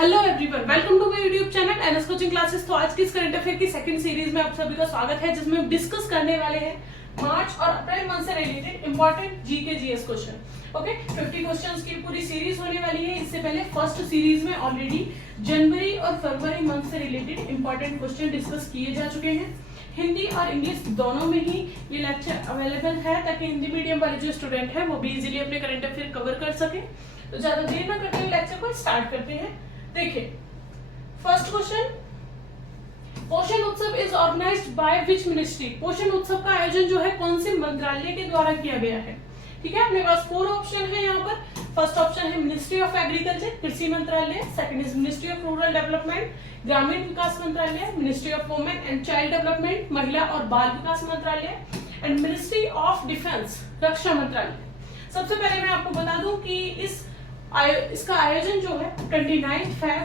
Hello everyone, welcome to my YouTube channel NS coaching classes. तो आज की इस करंट अफेयर की सेकंड सीरीज में आप सभी का स्वागत है, जिसमें हम डिस्कस करने वाले हैं मार्च और अप्रैल मंथ से related important GK GS question. Okay, 50 questions की पूरी सीरीज होने वाली है। इससे पहले फर्स्ट सीरीज में ऑलरेडी जनवरी और फरवरी मंथ से रिलेटेड इंपॉर्टेंट क्वेश्चन डिस्कस किए जा चुके हैं। हिंदी और इंग्लिश दोनों में ही ये लेक्चर अवेलेबल है, ताकि हिंदी मीडियम वाले जो स्टूडेंट है वो भी इजीली अपने करंट अफेयर कवर कर सके। तो ज्यादा देर न करते हुए लेक्चर को स्टार्ट करते हैं। देखिए, first question, Poshan Utsav is organised by which ministry. Poshan Utsav का आयोजन जो है कौन से मंत्रालय के द्वारा किया गया है। ठीक है, अपने पास 4 ऑप्शन है यहाँ पर। फर्स्ट ऑप्शन है मिनिस्ट्री ऑफ एग्रीकल्चर, कृषि मंत्रालय। Second is ministry of rural development, ग्रामीण विकास मंत्रालय। Ministry of women and child development, महिला और बाल विकास मंत्रालय। एंड मिनिस्ट्री ऑफ डिफेंस, रक्षा मंत्रालय। सबसे पहले मैं आपको बता दूं कि इसका आयोजन जो है 29 Feb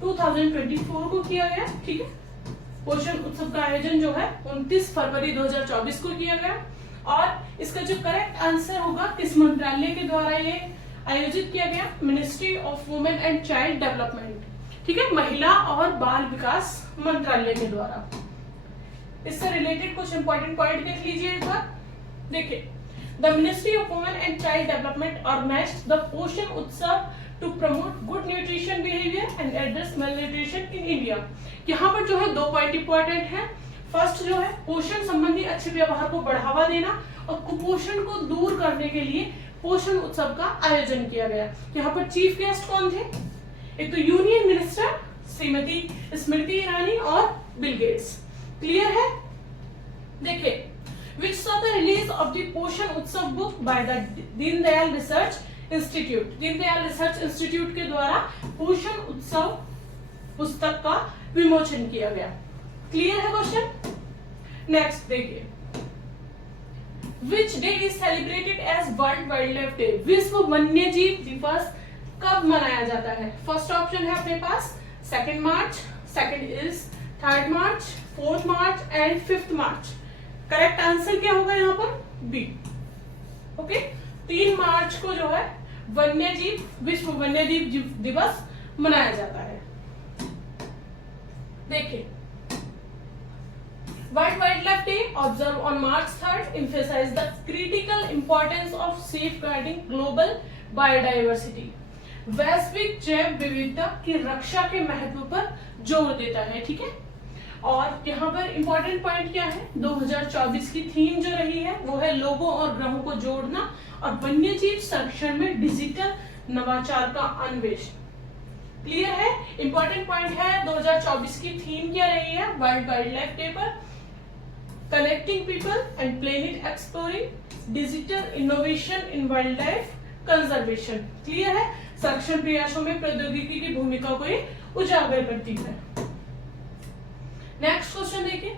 2024 को किया गया। ठीक है, पोषण उत्सव का आयोजन जो है 29 फरवरी 2024 को किया गया। और इसका जो करेक्ट आंसर होगा, किस मंत्रालय के द्वारा ये आयोजित किया गया, ministry of women and child development. ठीक है, महिला और बाल विकास मंत्रालय के द्वारा। इससे रिलेटेड कुछ इंपॉर्टेंट पॉइंट देख लीजिए एक बार। देखिए, The Ministry of Women and Child Development organized the Poshan Utsav to promote good nutrition behavior and address malnutrition in India। यहाँ पर जो है 2 पॉइंट इंपॉर्टेंट है। फर्स्ट जो है पोषण संबंधी अच्छे व्यवहार को बढ़ावा देना और कुपोषण को दूर करने के लिए पोषण उत्सव का आयोजन किया गया। यहाँ पर चीफ गेस्ट कौन थे? एक तो यूनियन मिनिस्टर श्रीमती स्मृति ईरानी और बिल गेट्स। क्लियर है? देखिए, which saw the release of the Poshan Utsav book by the Deen Dayal research institute. Deen Dayal research institute के द्वारा पोषण उत्सव पुस्तक का विमोचन किया गया। क्लियर है क्वेश्चन? नेक्स्ट देखिए, which day is celebrated as World Wildlife Day। विश्व वन्यजीव दिवस कब मनाया जाता है? फर्स्ट ऑप्शन है अपने पास 2 March, second is 3 March, 4 March and 5 March. Correct answer क्या होगा यहाँ पर? बी। ओके, 3 मार्च को जो है विश्व वन्यजीव दिवस मनाया जाता है। देखिए, world wild life day observe on March 3rd emphasize the critical importance of safeguarding global biodiversity। वैश्विक जैव विविधता की रक्षा के महत्व पर जोर देता है। ठीक है, और यहाँ पर इंपॉर्टेंट पॉइंट क्या है, 2024 की थीम जो रही है वो है लोगों और ग्रहों को जोड़ना और वन्यजीव संरक्षण में डिजिटल नवाचार का अन्वेषण। क्लियर है? इंपॉर्टेंट पॉइंट है 2024 की थीम क्या रही है वर्ल्ड वाइल्ड लाइफ डे पर, connecting people and planet exploring digital innovation in wild life conservation. Clear है? संरक्षण प्रयासों में प्रौद्योगिकी की भूमिका को ये उजागर करती है। नेक्स्ट क्वेश्चन देखिए,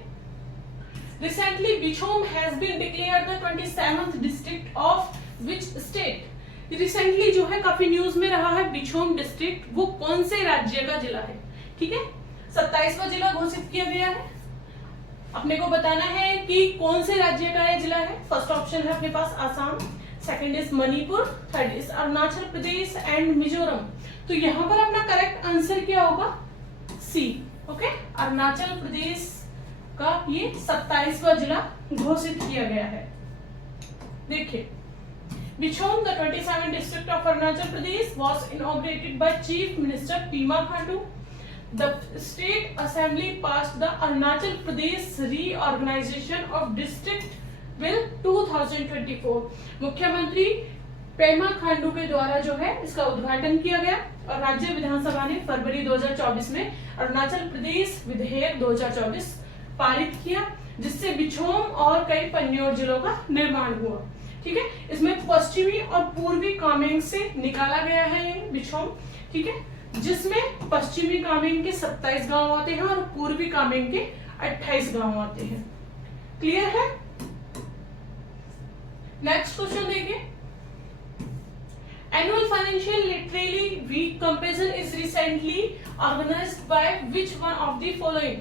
recently Bichom has been declared the 27th district of which state. Recently जो है काफी न्यूज में रहा है बिछोम डिस्ट्रिक्ट, वो कौन से राज्य का जिला है? ठीक है, 27वां जिला घोषित किया गया है। अपने को बताना है कि कौन से राज्य का यह जिला है। फर्स्ट ऑप्शन है अपने पास Assam, second is Manipur, third is Arunachal Pradesh and Mizoram. तो यहाँ पर अपना करेक्ट आंसर क्या होगा? सी। ओके, अरुणाचल प्रदेश का ये 27वां जिला घोषित किया गया है। देखिए, Bichom the 27th district of Arunachal Pradesh was inaugurated by chief minister Pema Khandu. The state assembly passed the Arunachal Pradesh reorganisation of district bill 2024। मुख्यमंत्री पेमा खांडू के द्वारा जो है इसका उद्घाटन किया गया और राज्य विधानसभा ने फरवरी 2024 में अरुणाचल प्रदेश विधेयक 2024 पारित किया, जिससे बिछोम और कई पन्योर जिलों का निर्माण हुआ। ठीक है, इसमें पश्चिमी और पूर्वी कामेंग से निकाला गया है ये बिछोम। ठीक है, जिसमें पश्चिमी कामेंग के 27 गांव आते हैं और पूर्वी कामेंग के 28 गांव आते हैं। क्लियर है? नेक्स्ट क्वेश्चन देखिए, Annual Financial Literacy Week comparison is recently organized by which one of the following।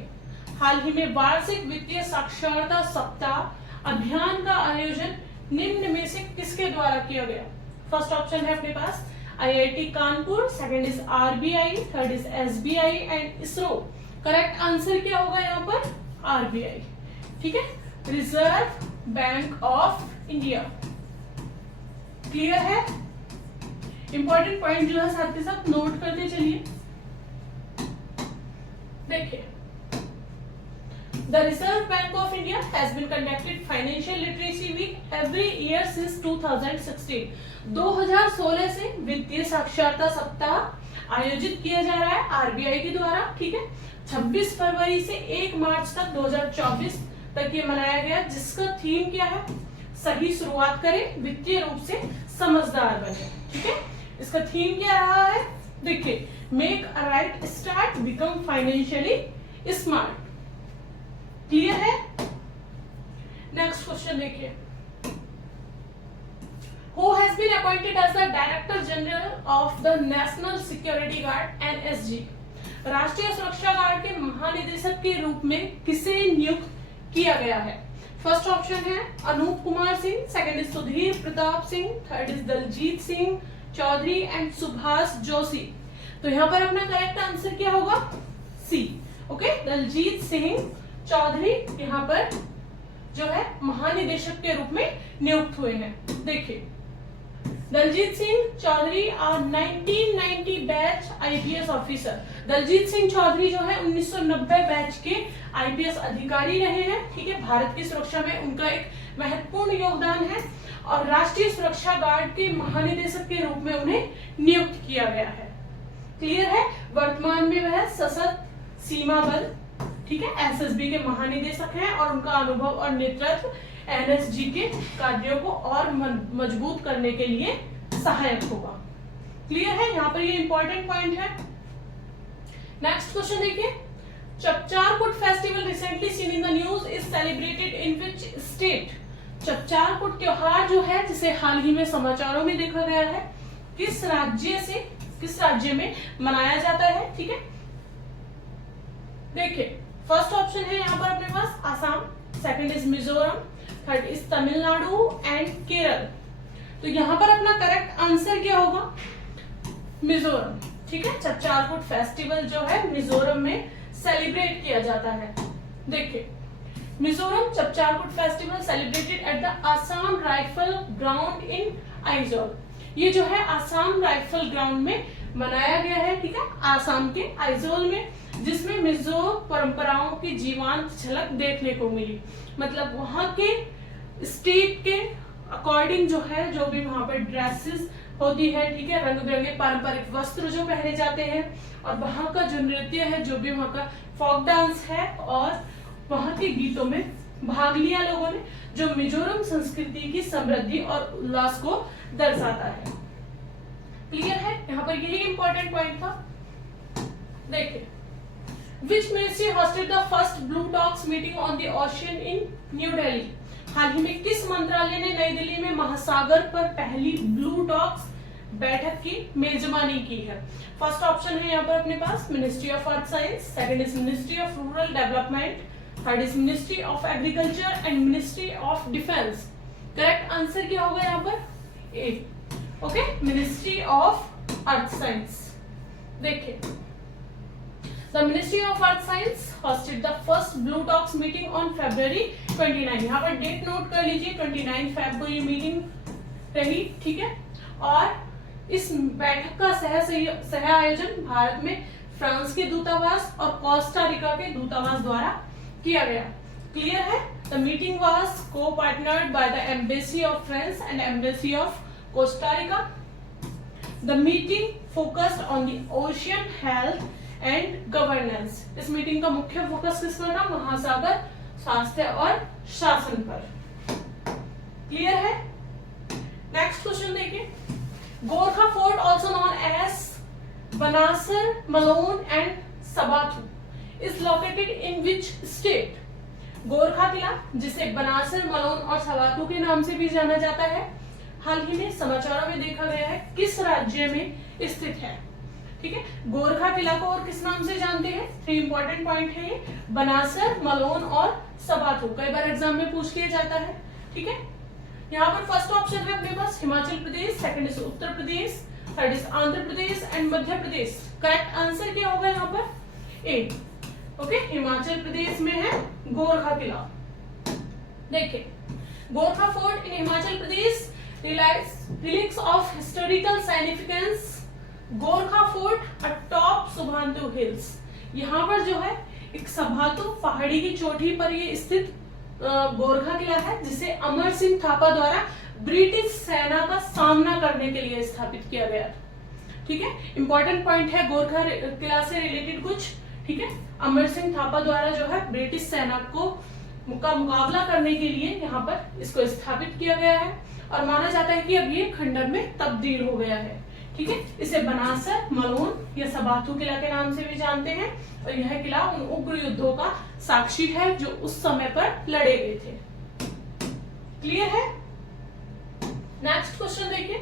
हाल ही में वार्षिक वित्तीय साक्षरता सप्ताह अभियान का आयोजन निम्न में से किसके द्वारा किया गया? फर्स्ट ऑप्शन है अपने पास IIT Kanpur, second is RBI, third is SBI and ISRO. Correct answer क्या होगा यहाँ पर? RBI। ठीक है, reserve bank of India. Clear है? इंपॉर्टेंट पॉइंट जो है साथ के साथ नोट करते चलिए। देखिए, The Reserve Bank of India has been conducted Financial Literacy Week every year since 2016. 2016 से वित्तीय साक्षरता सप्ताह आयोजित किया जा रहा है आरबीआई के द्वारा। ठीक है, 26 फरवरी से 1 मार्च तक 2024 तक ये मनाया गया, जिसका थीम क्या है? सही शुरुआत करें, वित्तीय रूप से समझदार बने। ठीक है, इसका थीम क्या रहा है? देखिए, make a right start, become financially smart. Clear है? नेक्स्ट क्वेश्चन देखिए, Who has been appointed as the Director General of the National Security Guard (NSG)? राष्ट्रीय सुरक्षा गार्ड के महानिदेशक के रूप में किसे नियुक्त किया गया है? फर्स्ट ऑप्शन है Anoop Kumar Singh, second is Sudhir Pratap Singh, third is Daljit Singh Chaudhary and Subhash Joshi. तो यहाँ पर अपना करेक्ट आंसर क्या होगा? सी। ओके, दलजीत सिंह चौधरी यहाँ पर जो है महानिदेशक के रूप में नियुक्त हुए हैं। देखिए, दलजीत सिंह चौधरी और 1990 batch IPS officer. Daljit Singh Chaudhary जो है 1990 बैच के आईपीएस अधिकारी रहे हैं। ठीक है, भारत की सुरक्षा में उनका एक महत्वपूर्ण योगदान है और राष्ट्रीय सुरक्षा गार्ड के महानिदेशक के रूप में उन्हें नियुक्त किया गया है। क्लियर है? वर्तमान में वह सशस्त्र सीमा बल, ठीक है, एसएसबी के महानिदेशक हैं और उनका अनुभव और नेतृत्व एनएसजी के कार्यों को और मजबूत करने के लिए सहायक होगा। क्लियर है? यहाँ पर ये इंपॉर्टेंट पॉइंट है। नेक्स्ट क्वेश्चन देखिए, Chapcharkut festival recently seen in the news is celebrated in which state? Chapcharkut त्योहार जो है, जिसे हाल ही में समाचारों में देखा गया है, किस राज्य में मनाया जाता है? ठीक है, देखिए, फर्स्ट ऑप्शन है यहाँ पर अपने पास Assam, second is Mizoram, third is Tamil Nadu and Kerala. तो यहाँ पर अपना करेक्ट आंसर क्या होगा? मिजोरम। ठीक है, चपचारकुट फेस्टिवल जो है मिजोरम में सेलिब्रेट किया जाता है। देखिए, Mizoram Chapcharkut festival celebrated at the Assam rifle ground in Aizawl. ये जो है आसाम राइफल ग्राउंड में मनाया गया है। ठीक है, आसाम के आइजोल में, जिसमें मिजो परंपराओं की जीवंत झलक देखने को मिली। मतलब वहां के स्टेट के अकॉर्डिंग जो है, जो भी वहां पर ड्रेसेस होती है, ठीक है, रंग बिरंगे पारंपरिक वस्त्र जो पहने जाते हैं, और वहां का जो नृत्य है, जो भी वहां का फोक डांस है, और वहां के गीतों में भाग लिया लोगों ने, जो मिजोरम संस्कृति की समृद्धि और उल्लास को दर्शाता है। क्लियर है? यहाँ पर यही इंपॉर्टेंट पॉइंट था। देखिए, Which ministry hosted the first Blue Talks meeting on the ocean in New Delhi? हाल ही में किस मंत्रालय ने नई दिल्ली में महासागर पर पहली ब्लू टॉक्स बैठक की मेजबानी की है? फर्स्ट ऑप्शन है यहाँ पर अपने पास ministry of earth science, second is ministry of rural development, third is ministry of agriculture and ministry of defence. Correct answer क्या होगा यहाँ पर? A. Okay, ministry of earth science. देखिए, The Ministry of Earth Science hosted the first Blue Talks meeting on February 29। यहाँ पर date note कर लीजिए, 29 Feb को ये मीटिंग रही। ठीक है, और इस बैठक का सह आयोजन भारत में फ्रांस के दूतावास और कोस्टा रिका के दूतावास द्वारा किया गया। क्लियर है? The meeting was co-partnered by the Embassy of France and Embassy of Costa Rica. The meeting focused on the ocean health and governance. इस मीटिंग का मुख्य फोकस किस पर था? महासागर स्वास्थ्य और शासन पर। क्लियर है? नेक्स्ट क्वेश्चन देखिए, Gorkha fort also known as Banasar Malon and Sabathu is located in which state? Gorkha किला, जिसे बनासर मलोन और सबाथू के नाम से भी जाना जाता है, हाल ही में समाचारों में देखा गया है, किस राज्य में स्थित है? ठीक है, गोरखा किला को और किस नाम से जानते हैं? 3 इंपॉर्टेंट पॉइंट है ये, बनासर, मलोन और सबाथू। कई बार एग्जाम में पूछ लिया जाता है। ठीक है, यहाँ पर फर्स्ट ऑप्शन है अपने पास Himachal Pradesh, second is Uttar Pradesh, third is Andhra Pradesh and Madhya Pradesh. Correct answer क्या होगा यहाँ पर? ए। ओके, हिमाचल प्रदेश में है गोरखा किला। देखिए, Gorkha fort in Himachal Pradesh, relics of historical significance, Gorkha fort atop Subathu hills. यहाँ पर जो है एक सभातु पहाड़ी की चोटी पर ये स्थित गोरखा किला है, जिसे अमर सिंह थापा द्वारा ब्रिटिश सेना का सामना करने के लिए स्थापित किया गया था। ठीक है, इंपॉर्टेंट पॉइंट है गोरखा किला से रिलेटेड कुछ। ठीक है, अमर सिंह थापा द्वारा जो है ब्रिटिश सेना का मुकाबला करने के लिए यहाँ पर इसको स्थापित किया गया है, और माना जाता है कि अब ये खंडर में तब्दील हो गया है। ठीक है, इसे बनासर, मलोन या सबाथू किला के नाम से भी जानते हैं, और यह किला उन उग्र युद्धों का साक्षी है जो उस समय पर लड़े गए थे। क्लियर है? नेक्स्ट क्वेश्चन देखिए,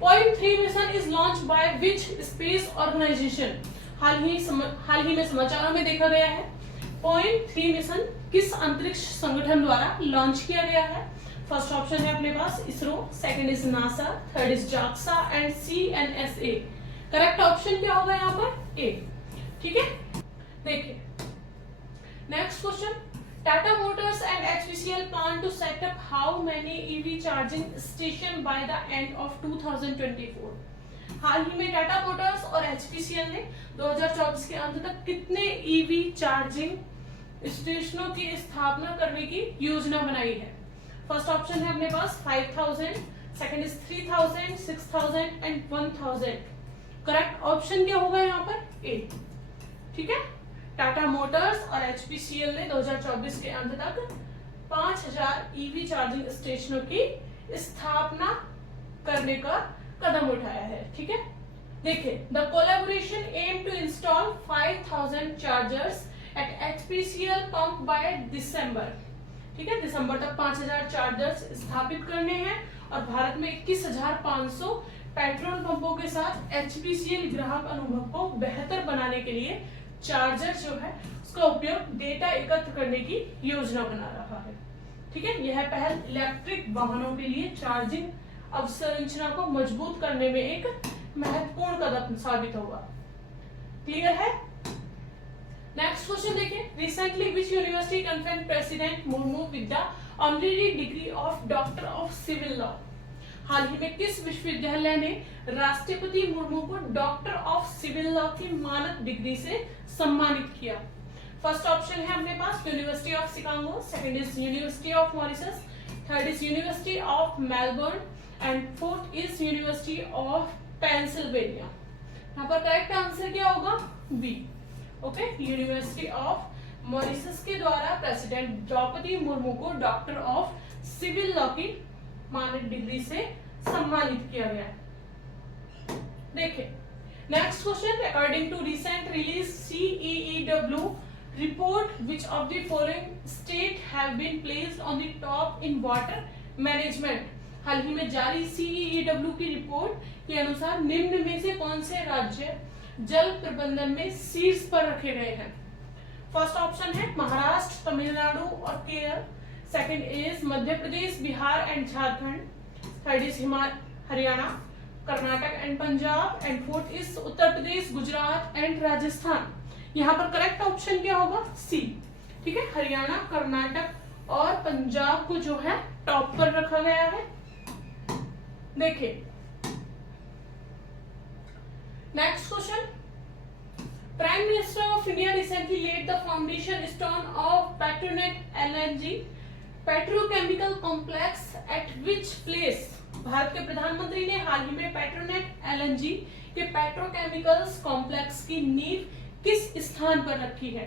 point 3 mission is launch by which space organisation. हाल ही में समाचारों में देखा गया है, पॉइंट 3 मिशन किस अंतरिक्ष संगठन द्वारा लॉन्च किया गया है? फर्स्ट ऑप्शन है अपने पास ISRO, second is NASA, third is JAXA and CNSA। Correct option क्या होगा यहाँ पर? ए। ठीक है, देखिए next question, Tata motors and HPCL plan to set up how many EV charging station by the end of 2024। हाल ही में टाटा मोटर्स और HPCL ने 2024 के अंत तक कितने EV चार्जिंग स्टेशनों की स्थापना करने की योजना बनाई है? फर्स्ट ऑप्शन है अपने पास 5000, second is 3000, 6000 and 1000। Correct option क्या होगा यहाँ पर? ए। ठीक है, टाटा मोटर्स और HPCL ने 2024 के अंत तक 5000 EV चार्जिंग स्टेशनों की स्थापना करने का कदम उठाया है। ठीक है, देखिए, the collaboration aim to install 5000 chargers at HPCL pump by December. ठीक है, दिसंबर तक 5000 चार्जर्स स्थापित करने हैं, और भारत में 21,500 पेट्रोल पंपों के साथ HPCL ग्राहक अनुभव को बेहतर बनाने के लिए चार्जर जो है उसका उपयोग डेटा एकत्र करने की योजना बना रहा है। ठीक है, यह पहल इलेक्ट्रिक वाहनों के लिए चार्जिंग अवसंरचना को मजबूत करने में एक महत्वपूर्ण कदम साबित होगा। क्लियर है? नेक्स्ट क्वेश्चन देखिए, recently which university conferred president Murmu with the honorary degree of doctor of civil law. हाल ही में किस विश्वविद्यालय ने राष्ट्रपति मुर्मू को डॉक्टर ऑफ सिविल लॉ की मानद डिग्री से सम्मानित किया? फर्स्ट ऑप्शन है अपने पास University of Chicago, second is University of Mauritius, third is University of Melbourne and fourth is University of Pennsylvania. यहाँ पर करेक्ट आंसर क्या होगा? B. Okay, University of Mauritius के द्वारा प्रेसिडेंट द्रौपदी मुर्मू को डॉक्टर ऑफ सिविल लॉ की मानद degree से सम्मानित किया गया। देखिए next question, according to recent release CEEW report, which of the following state have been placed on the top in water management। हाल ही में जारी CEEW की रिपोर्ट के अनुसार निम्न में से कौन से राज्य जल प्रबंधन में शीर्ष पर रखे गए हैं? फर्स्ट ऑप्शन है महाराष्ट्र, तमिलनाडु और Kerala, second is Madhya Pradesh, Bihar and Jharkhand, third is Haryana, Karnataka and Punjab, and fourth is Uttar Pradesh, Gujarat and Rajasthan. यहाँ पर करेक्ट ऑप्शन क्या होगा? सी। ठीक है, हरियाणा, कर्नाटक और पंजाब को जो है टॉप पर रखा गया है। देखिए next question, prime minister of India recently laid the foundation stone of Petronet LNG petrochemical complex at which place. Bharat के प्रधानमंत्री ने हाल ही में पेट्रोनेट LNG के पेट्रोकेमिकल्स कॉम्प्लेक्स की नींव किस स्थान पर रखी है?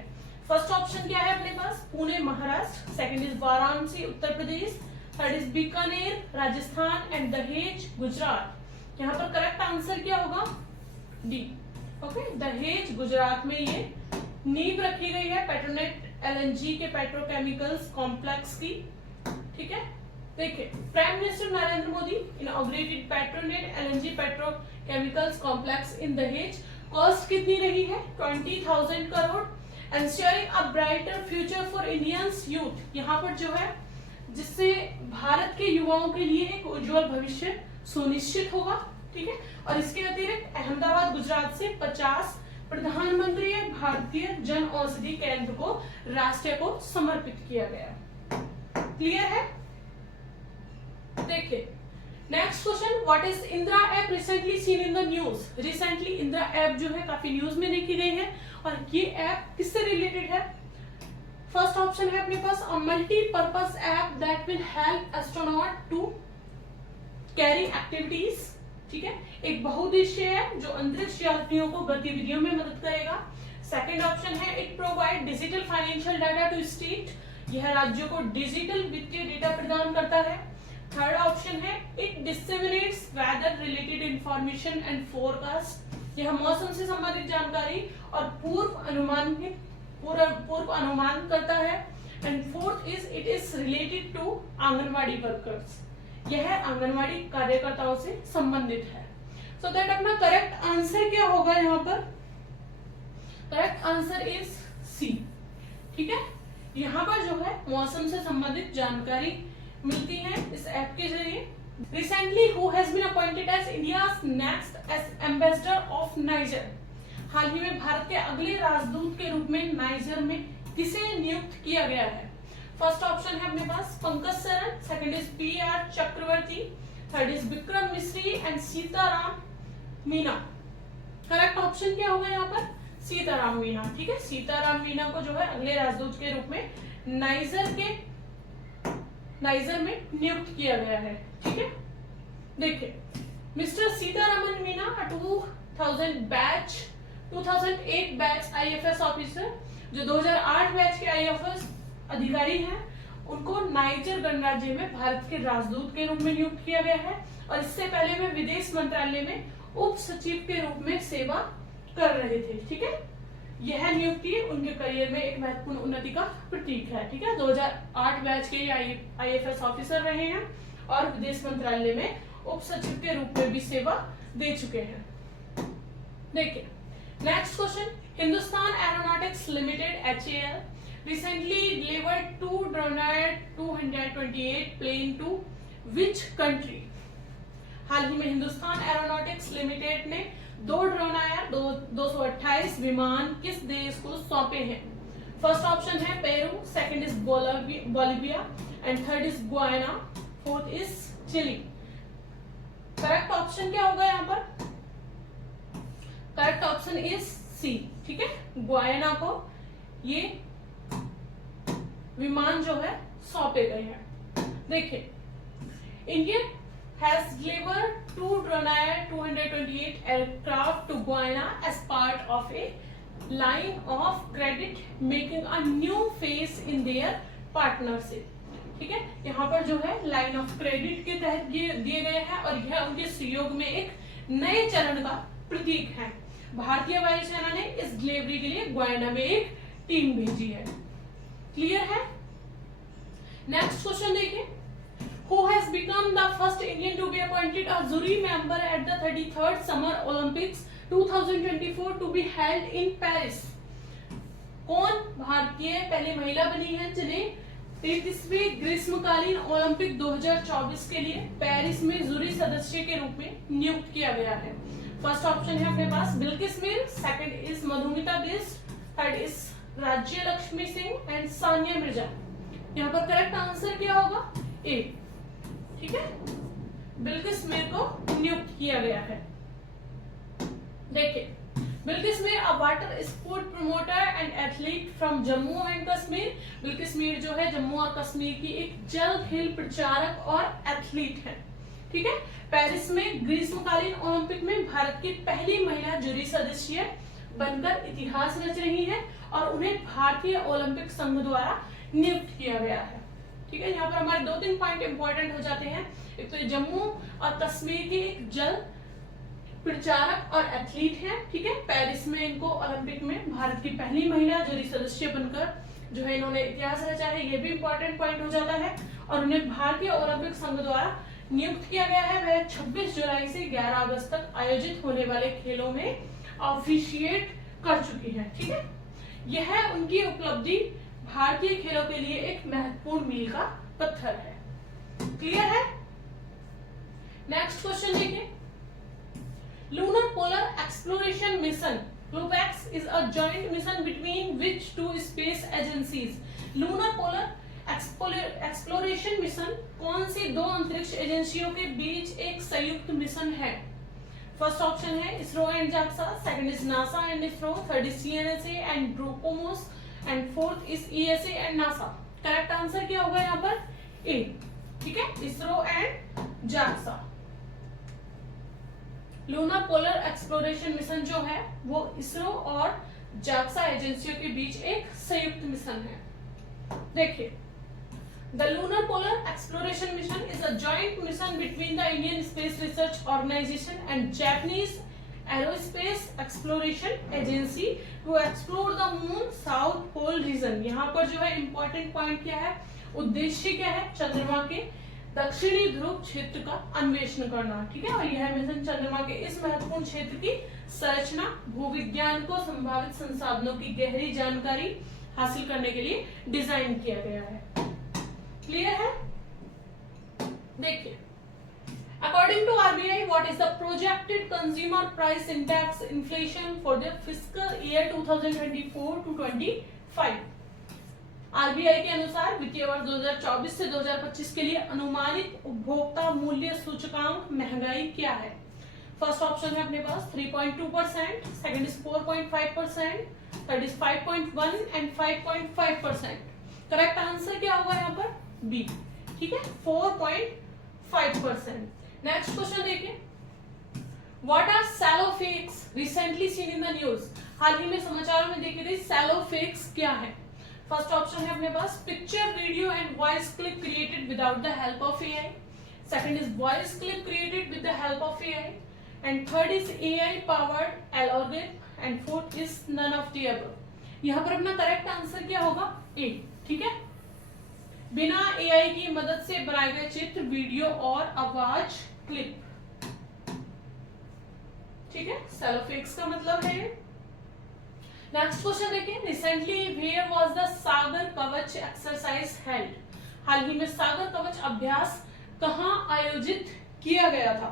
फर्स्ट ऑप्शन क्या है अपने पास? Pune Maharashtra, second is Varanasi Uttar Pradesh, third is Bikaner Rajasthan and Dahej Gujarat. यहाँ पर करेक्ट आंसर क्या होगा? डी। ओके, दहेज गुजरात में ये नींव रखी गई है पेट्रोनेट LNG के पेट्रोकेमिकल्स कॉम्प्लेक्स की। ठीक है, देखिए prime minister Narendra Modi inaugurated Petronet LNG petrochemicals complex in दहेज। कॉस्ट कितनी रही है? 20,000 crore. Ensuring a brighter future for Indians youth, यहाँ पर जो है जिससे भारत के युवाओं के लिए एक उज्जवल भविष्य सुनिश्चित होगा। ठीक है। और इसके अतिरिक्त अहमदाबाद गुजरात से 50 प्रधानमंत्री भारतीय जन औषधि केंद्र को राष्ट्र को समर्पित किया गया। क्लियर है? देखिए next question, what is Indira app recently seen in the news. Recently Indira app जो है काफी न्यूज में देखी गई है, और ये ऐप किससे रिलेटेड है? फर्स्ट ऑप्शन है अपने पास, a multipurpose app that will help astronaut to carry activities. ठीक है, एक बहुउद्देशीय है जो अंतरिक्ष यात्रियों को गतिविधियों में मदद करेगा। सेकंड ऑप्शन है, it provide digital financial data to state, यह राज्यों को डिजिटल वित्तीय डेटा प्रदान करता है। थर्ड ऑप्शन है, it disseminates weather related information and forecast, यह मौसम से संबंधित जानकारी और पूर्व अनुमान करता है। And fourth is, it is related to anganwadi workers, यह आंगनवाड़ी कार्यकर्ताओं से संबंधित है। सो दैट अपना करेक्ट आंसर क्या होगा यहाँ पर? Correct answer is C. ठीक है, यहाँ पर जो है मौसम से संबंधित जानकारी मिलती है इस ऐप के जरिए। Recently who has been appointed as India's next ambassador of Niger, हाल ही में भारत के अगले राजदूत के रूप में नाइजर में किसे नियुक्त किया गया है? फर्स्ट ऑप्शन है अपने पास Pankaj Saran, second is PR Chakravarti, third is Vikram Misri and Sitaram Meena. Correct option क्या होगा यहाँ पर? सीताराम मीना। ठीक है, सीताराम मीना को जो है अगले राजदूत के रूप में नाइजर में नियुक्त किया गया है। ठीक है, देखिए mister Sitharaman Meena 2008 batch IFS officer, जो 2008 बैच के IFS अधिकारी हैं, उनको नाइजर गणराज्य में भारत के राजदूत के रूप में नियुक्त किया गया है। और इससे पहले वे विदेश मंत्रालय में उप सचिव के रूप में सेवा कर रहे थे। ठीक है, यह नियुक्ति उनके करियर में एक महत्वपूर्ण उन्नति का प्रतीक है। ठीक है, 2008 बैच के IFS ऑफिसर रहे हैं और विदेश मंत्रालय में उप सचिव के रूप में भी सेवा दे चुके हैं। देखिए next question, Hindustan aeronautics limited HAL recently delivered 2 Dornier 228 plane to which country? हाल ही में हिंदुस्तान एरोनॉटिक्स लिमिटेड ने 2 ड्रोनायर 228 विमान किस देश को सौंपे हैं? फर्स्ट ऑप्शन है Peru, second is Bolivia and third is Guyana, fourth is Chile. Correct option क्या होगा यहाँ पर? Correct option is C. ठीक है, गुयाना को ये विमान जो है सौंपे गए हैं। देखिए Indian has delivered 2 Dornier 228 aircraft to Guyana as part of a line of credit making a new phase in their partnership। ठीक है, यहाँ पर जो है लाइन ऑफ क्रेडिट के तहत ये दिए गए हैं और यह उनके सहयोग में एक नए चरण का प्रतीक है। भारतीय वायुसेना ने इस डिलीवरी के लिए गुयाना में एक टीम भेजी है। क्लियर है? नेक्स्ट क्वेश्चन देखिए, who has become the first Indian to be appointed a jury member at the 33rd Summer Olympics 2024 to be held in Paris? कौन भारतीय पहली महिला बनी है जिन्हें 33वें ग्रीष्मकालीन ओलंपिक 2024 के लिए पेरिस में जूरी सदस्य के रूप में नियुक्त किया गया है? फर्स्ट ऑप्शन है अपने पास Bilkis Mir, second is Madhumita Bisht, third is Rajya Lakshmi Singh and Sania Mirza. यहाँ पर करेक्ट आंसर क्या होगा? ए। ठीक है, बिल्किस मीर को नियुक्त किया गया है। देखिए बिल्किस मीर अ water sport promoter and athlete from Jammu and Kashmir. Bilkis Mir जो है जम्मू और कश्मीर की एक जल खेल प्रचारक और एथलीट है। ठीक है, पेरिस में ग्रीष्मकालीन ओलंपिक में भारत की पहली महिला जूरी सदस्य बनकर इतिहास रच रही है और उन्हें भारतीय ओलंपिक संघ द्वारा नियुक्त किया गया है। ठीक है, यहाँ पर हमारे 2-3 पॉइंट इंपॉर्टेंट हो जाते हैं। एक तो जम्मू और कश्मीर की एक जल प्रचारक और एथलीट हैं। ठीक है, पेरिस में इनको ओलंपिक में भारत की पहली महिला जूरी सदस्य बनकर जो है इन्होंने इतिहास रचा है, ये भी इंपॉर्टेंट पॉइंट हो जाता है। और उन्हें भारतीय ओलंपिक संघ द्वारा नियुक्त किया गया है। वह 26 जुलाई से 11 अगस्त तक आयोजित होने वाले खेलों में ऑफिशिएट कर चुकी है। ठीक है, यह उनकी उपलब्धि भारतीय खेलों के लिए एक महत्वपूर्ण मील का पत्थर है। क्लियर है? नेक्स्ट क्वेश्चन देखिए, Lunar Polar Exploration Mission (LUPEX) is a joint mission between which two space agencies? Lunar Polar Exploration Mission कौन सी दो अंतरिक्ष एजेंसियों के बीच एक संयुक्त मिशन है? फर्स्ट ऑप्शन है ISRO and JAXA, second is NASA and ISRO, third is CNSA and Roscosmos and fourth is ESA and NASA. Correct answer क्या होगा यहाँ पर? ए। ठीक है, ISRO and JAXA. Lunar polar exploration mission जो है वो इसरो और जाक्सा एजेंसियों के बीच एक संयुक्त मिशन है। देखिए, the lunar polar exploration mission is a joint mission between the Indian Space Research Organisation and Japanese Aerospace Exploration Agency to explore the moon south pole region. यहाँ पर जो है इंपॉर्टेंट पॉइंट क्या है, उद्देश्य क्या है? चंद्रमा के दक्षिणी ध्रुव क्षेत्र का अन्वेषण करना। ठीक है, और यह मिशन चंद्रमा के इस महत्वपूर्ण क्षेत्र की संरचना, भूविज्ञान को संभावित संसाधनों की गहरी जानकारी हासिल करने के लिए डिजाइन किया गया है। क्लियर है? देखिए, according to RBI, what is the projected consumer price index inflation for the fiscal year 2024 to 25? RBI के अनुसार वित्तीय वर्ष 2024 से 2025 के लिए अनुमानित उपभोक्ता मूल्य सूचकांक महंगाई क्या है? फर्स्ट ऑप्शन है अपने पास 3.2%, second is 4.5%, third is 5.1 and 5.5%। Correct answer क्या होगा यहाँ पर? बी। ठीक है, 4.5%। नेक्स्ट क्वेश्चन देखिए, what are shallow fakes recently seen in the news? हाल ही में समाचारों में देखी गई शैलो फेक्स क्या है? फर्स्ट ऑप्शन है अपने पास picture, video and voice clip created without the help of AI, second is voice clip created with the help of AI, and third is AI powered algorithm, and fourth is none of the above. यहाँ पर अपना correct answer क्या होगा? ए। ठीक है, बिना AI की मदद से बनाए गए चित्र, वीडियो और आवाज क्लिप। ठीक है, शैलो फेक्स का मतलब है। नेक्स्ट क्वेश्चन देखिए, रिसेंटली वेयर वाज द सागर कवच एक्सरसाइज हेल्ड? हाल ही में सागर कवच अभ्यास कहां आयोजित किया गया था?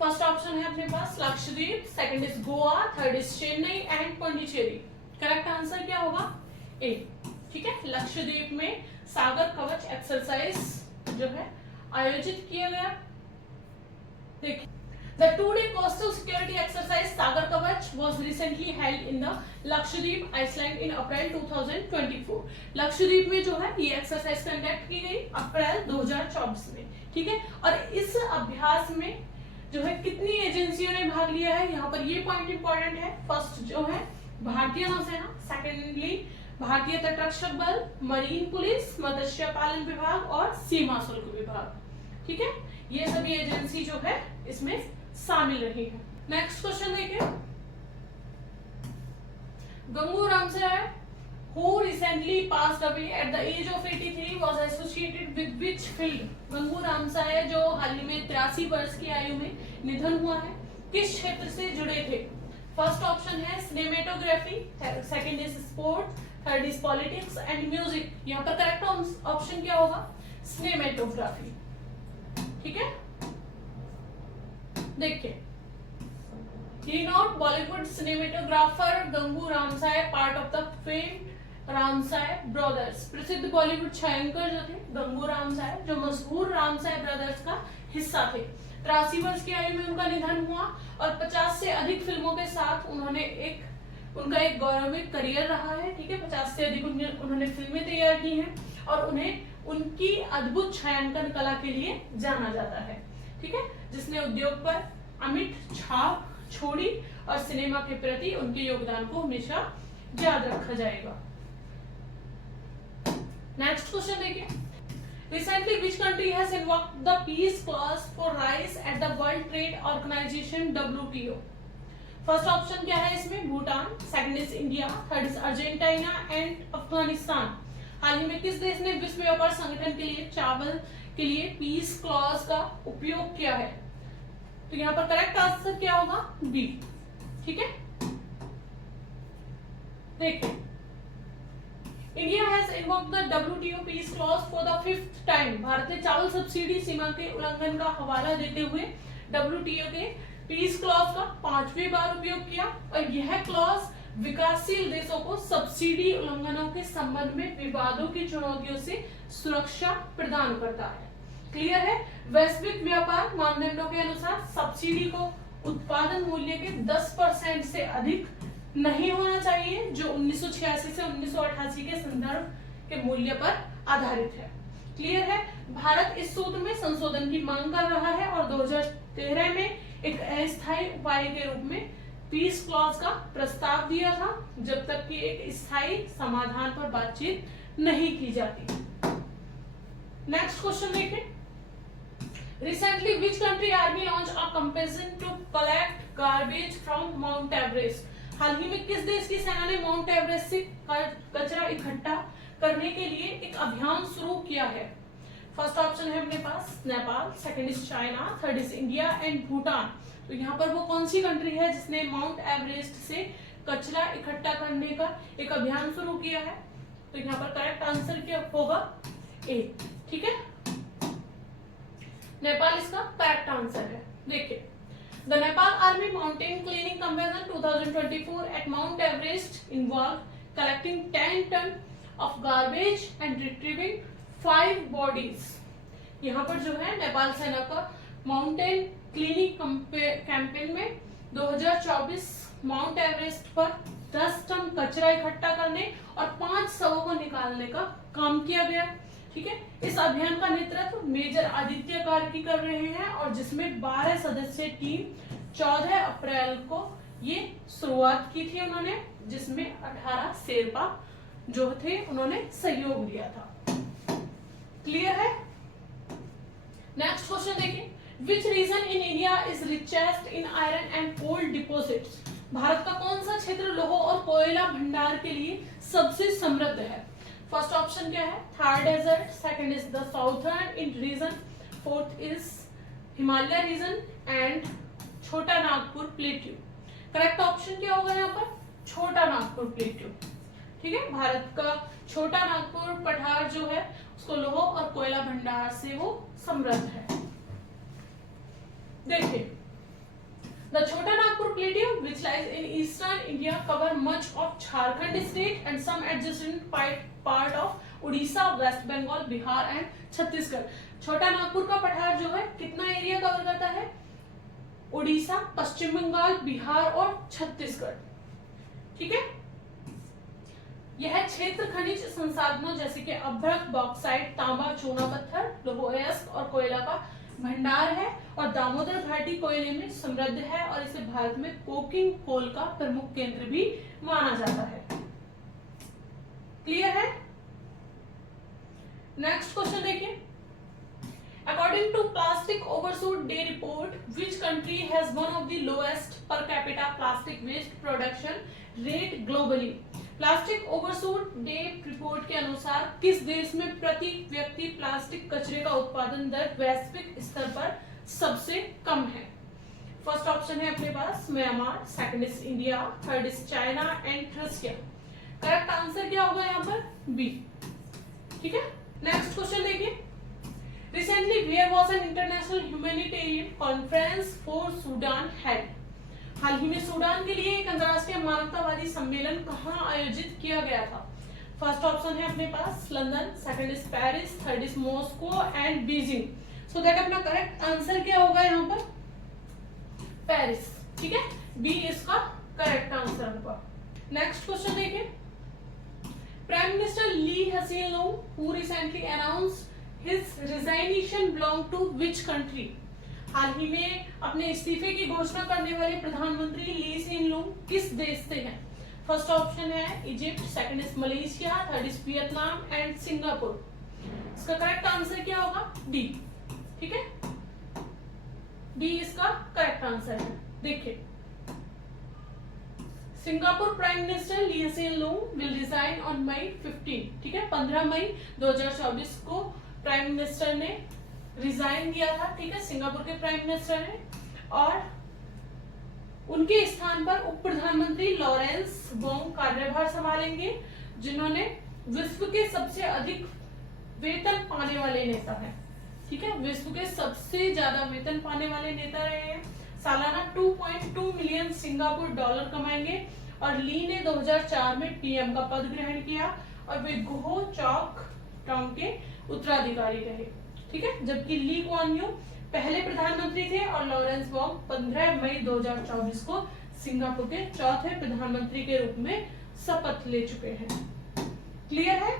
फर्स्ट ऑप्शन है अपने पास Lakshadweep, second is Goa, third is Chennai and Pondicherry. Correct answer क्या होगा? ए। ठीक है, लक्षद्वीप में सागर कवच एक्सरसाइज जो है आयोजित किया गया। देखिए, The two-day coastal security exercise Sagar Kavach was recently held in the Lakshadweep Iceland in April 2024. Lakshadweep में जो है ये एक्सरसाइज कंडक्ट की गई अप्रैल 2024 में। ठीक है, और इस अभ्यास में जो है कितनी एजेंसियों ने भाग लिया है? यहाँ पर ये पॉइंट इंपॉर्टेंट है। फर्स्ट जो है भारतीय नौसेना, सेकेंडली भारतीय तटरक्षक बल, मरीन पुलिस, मत्स्य पालन विभाग और सीमा शुल्क विभाग। ठीक है, ये सभी एजेंसी जो है इसमें शामिल रही है। नेक्स्ट क्वेश्चन देखिए, Gangu Ramsai who recently passed away at the age of 83 was associated with which field? Gangu Ramsai जो हाल ही में 83 वर्ष की आयु में निधन हुआ है, किस क्षेत्र से जुड़े थे? फर्स्ट ऑप्शन है cinematography, second is sport, third is politics and music. यहाँ पर करेक्ट ऑप्शन क्या होगा? सिनेमेटोग्राफी। ठीक है, देखिए, renowned Bollywood cinematographer Gangu Ramsai part of the famed Ramsai brothers. प्रसिद्ध बॉलीवुड छायांकन जो थे गंगू रामसाय, जो मशहूर रामसाय ब्रदर्स का हिस्सा थे। 83 वर्ष की आयु में उनका निधन हुआ और 50 से अधिक फिल्मों के साथ उनका एक गौरवित करियर रहा है। ठीक है, 50 से अधिक उन्होंने फिल्में तैयार की हैं और उन्हें उनकी अद्भुत छायांकन कला के लिए जाना जाता है। ठीक है, जिसने उद्योग पर अमिट छाप छोड़ी और सिनेमा के प्रति उनके योगदान को हमेशा याद रखा जाएगा। नेक्स्ट क्वेश्चन देखिए, recently which country has invoked the peace clause for rice at the World Trade Organization WTO? First option क्या है इसमें? Bhutan, second is India, third is Argentina and Afghanistan. हाल ही में किस देश ने विश्व व्यापार संगठन के लिए चावल के लिए पीस क्लॉज का उपयोग किया है? तो यहाँ पर करेक्ट आंसर क्या होगा? बी। ठीक है, देखिए, India has invoked the WTO peace clause for the 5th time. Bharat ने चावल सब्सिडी सीमा के उल्लंघन का हवाला देते हुए WTO के पीस क्लॉज का 5वीं बार उपयोग किया और यह क्लॉज विकासशील देशों को सब्सिडी उल्लंघनों के संबंध में विवादों की चुनौतियों से सुरक्षा प्रदान करता है। क्लियर है? वैश्विक व्यापार मानदंडों के अनुसार सब्सिडी को उत्पादन मूल्य के 10% से अधिक नहीं होना चाहिए, जो 1986 से 1988 के संदर्भ के मूल्य पर आधारित है। क्लियर है? भारत इस सूत्र में संशोधन की मांग कर रहा है और 2013 में एक अस्थायी उपाय के रूप में पीस क्लॉज का प्रस्ताव दिया था, जब तक कि एक स्थायी समाधान पर बातचीत नहीं की जाती। नेक्स्ट क्वेश्चन देखिए। Recently, which country army launched a campaign to collect garbage from Mount Everest? हाल ही में किस देश की सेना ने माउंट एवरेस्ट से कचरा इकट्ठा करने के लिए एक अभियान शुरू किया है? फर्स्ट ऑप्शन है अपने पास Nepal, second is China, third is India and Bhutan. तो यहाँ पर वो कौन सी कंट्री है जिसने माउंट एवरेस्ट से कचरा इकट्ठा करने का एक अभियान शुरू किया है? तो यहाँ पर करेक्ट आंसर क्या होगा? ए। ठीक है, नेपाल इसका करेक्ट आंसर है। देखिए, the Nepal army mountain cleaning campaign 2024 at Mount Everest involve collecting 10 ton of garbage and retrieving 5 bodies. यहाँ पर जो है नेपाल सेना का माउंटेन क्लीनिंग कैंपेन में 2024 माउंट एवरेस्ट पर 10 टन कचरा इकट्ठा करने और 5 शवों को निकालने का काम किया गया। ठीक है, इस अभियान का नेतृत्व मेजर आदित्य कार्की कर रहे हैं और जिसमें 12 सदस्यीय टीम 14 अप्रैल को ये शुरुआत की थी उन्होंने, जिसमें 18 शेरपा जो थे उन्होंने सहयोग दिया था। क्लियर है? नेक्स्ट क्वेश्चन देखिए। Which region in India is richest in iron and coal deposits? Bharat का कौन सा क्षेत्र लौह और कोयला भंडार के लिए सबसे समृद्ध है? फर्स्ट ऑप्शन क्या है? Thar desert, second is the southern in region, fourth is Himalaya region and Chota Nagpur plateau. Correct option क्या होगा यहाँ पर? छोटा नागपुर प्लेट्यू। ठीक है, भारत का छोटा नागपुर पठार जो है उसको लौह और कोयला भंडार से वो समृद्ध है। देखिए, The Chota Nagpur Plateau, which lies in eastern India, cover much of Jharkhand state and some adjacent part of Odisha, West Bengal, Bihar and Chhattisgarh. छोटा नागपुर का पठार जो है कितना एरिया कवर करता है? उड़ीसा, पश्चिम बंगाल, बिहार और छत्तीसगढ़। ठीक है, यह क्षेत्र खनिज संसाधनों जैसे कि अभ्रक, बॉक्साइट, तांबा, चूना पत्थर, लौह अयस्क और कोयला का भंडार है और दामोदर घाटी कोयले में समृद्ध है और इसे भारत में कोकिंग कोल का प्रमुख केंद्र भी माना जाता है। क्लियर है? नेक्स्ट क्वेश्चन देखिए। According to plastic overshoot day report, which country has one of the lowest per capita plastic waste production rate globally? Plastic overshoot day report के अनुसार किस देश में प्रति व्यक्ति प्लास्टिक कचरे का उत्पादन दर वैश्विक स्तर पर सबसे कम है? फर्स्ट ऑप्शन है अपने पास Myanmar, second is India, third is China and Russia. Correct answer क्या होगा यहाँ पर? बी। ठीक है, नेक्स्ट क्वेश्चन देखिए। Recently where was an international humanitarian conference for Sudan held? हाल ही में सूडान के लिए एक अंतरराष्ट्रीय मानवतावादी सम्मेलन कहाँ आयोजित किया गया था? फर्स्ट ऑप्शन है अपने पास London, second is Paris, third is Moscow and Beijing. So that अपना करेक्ट आंसर क्या होगा यहाँ पर? पेरिस। ठीक है, बी इसका करेक्ट आंसर होगा। नेक्स्ट क्वेश्चन देखिए। Prime minister Lee Hsien Loong who recently announced his resignation belong to which country? हाल ही में अपने इस्तीफे की घोषणा करने वाले प्रधानमंत्री ली सीन लूंग किस देश से हैं? फर्स्ट ऑप्शन है Egypt, second is Malaysia, third is Vietnam and Singapore. इसका करेक्ट आंसर क्या होगा? डी। ठीक है, डी इसका करेक्ट आंसर है। देखिए, Singapore prime minister Lee Hsien Loong will resign on May 15। ठीक है, 15 मई 2024 को प्राइम मिनिस्टर ने रिजाइन दिया था। ठीक है, सिंगापुर के प्राइम मिनिस्टर ने, और उनके स्थान पर उप प्रधानमंत्री लॉरेंस वोंग कार्यभार संभालेंगे, जिन्होंने विश्व के सबसे अधिक वेतन पाने वाले नेता हैं। ठीक है, विश्व के सबसे ज्यादा वेतन पाने वाले नेता रहे हैं सालाना 2.2 मिलियन सिंगापुर डॉलर कमाएंगे। और ली ने 2004 में पीएम का पद ग्रहण किया और वे गुहो चौक टाउन के उत्तराधिकारी रहे। ठीक है, जबकि ली कुआन यू पहले प्रधानमंत्री थे और लॉरेंस वोंग 15 मई 2024 को सिंगापुर के चौथे प्रधानमंत्री के रूप में शपथ ले चुके हैं। क्लियर है?